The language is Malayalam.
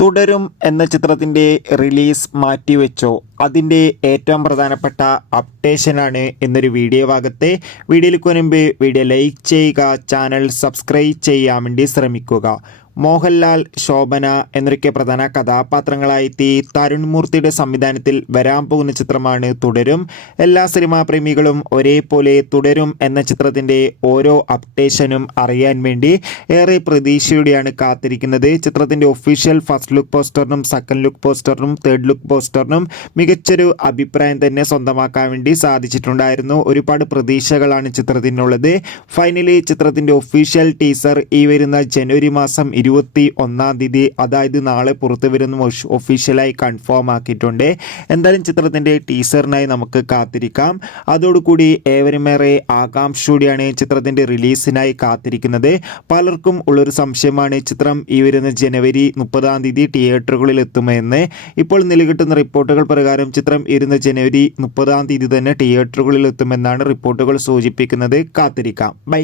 തുടരും എന്ന ചിത്രത്തിൻ്റെ റിലീസ് മാറ്റിവെച്ചോ? അതിൻ്റെ ഏറ്റവും പ്രധാനപ്പെട്ട അപ്ഡേഷനാണ് എന്നൊരു വീഡിയോ ഭാഗത്തെ. വീഡിയോയിലേക്ക് മുൻപ് വീഡിയോ ലൈക്ക് ചെയ്യുക, ചാനൽ സബ്സ്ക്രൈബ് ചെയ്യാൻ വേണ്ടി ശ്രമിക്കുക. മോഹൻലാൽ, ശോഭന എന്നൊക്കെ പ്രധാന കഥാപാത്രങ്ങളായെത്തി തരുൺ മൂർത്തിയുടെ സംവിധാനത്തിൽ വരാൻ പോകുന്ന ചിത്രമാണ് തുടരും. എല്ലാ സിനിമാ പ്രേമികളും ഒരേപോലെ തുടരും എന്ന ചിത്രത്തിൻ്റെ ഓരോ അപ്ഡേഷനും അറിയാൻ വേണ്ടി ഏറെ പ്രതീക്ഷയോടെയാണ് കാത്തിരിക്കുന്നത്. ചിത്രത്തിൻ്റെ ഒഫീഷ്യൽ ഫസ്റ്റ് ലുക്ക് പോസ്റ്ററിനും സെക്കൻഡ് ലുക്ക് പോസ്റ്ററിനും തേർഡ് ലുക്ക് പോസ്റ്ററിനും മികച്ചൊരു അഭിപ്രായം തന്നെ സ്വന്തമാക്കാൻ വേണ്ടി സാധിച്ചിട്ടുണ്ടായിരുന്നു. ഒരുപാട് പ്രതീക്ഷകളാണ് ചിത്രത്തിനുള്ളത്. ഫൈനലി ചിത്രത്തിൻ്റെ ഒഫീഷ്യൽ ടീസർ ഈ വരുന്ന ജനുവരി മാസം 21-ാം തീയതി, അതായത് നാളെ പുറത്തു വരുന്ന ഒഫീഷ്യലായി കൺഫേം ആക്കിയിട്ടുണ്ട്. എന്തായാലും ചിത്രത്തിൻ്റെ ടീസറിനായി നമുക്ക് കാത്തിരിക്കാം. അതോടുകൂടി ഏവരുമേറെ ആകാംക്ഷയോടെയാണ് ചിത്രത്തിൻ്റെ റിലീസിനായി കാത്തിരിക്കുന്നത്. പലർക്കും ഉള്ളൊരു സംശയമാണ് ചിത്രം ഈ വരുന്ന ജനുവരി 30-ാം തീയതി തിയേറ്ററുകളിൽ എത്തുമെന്ന്. ഇപ്പോൾ നിലകിട്ടുന്ന റിപ്പോർട്ടുകൾ പ്രകാരം ചിത്രം ഈ വരുന്ന ജനുവരി 30-ാം തീയതി തന്നെ തിയേറ്ററുകളിൽ എത്തുമെന്നാണ് റിപ്പോർട്ടുകൾ സൂചിപ്പിക്കുന്നത്. കാത്തിരിക്കാം. ബൈ.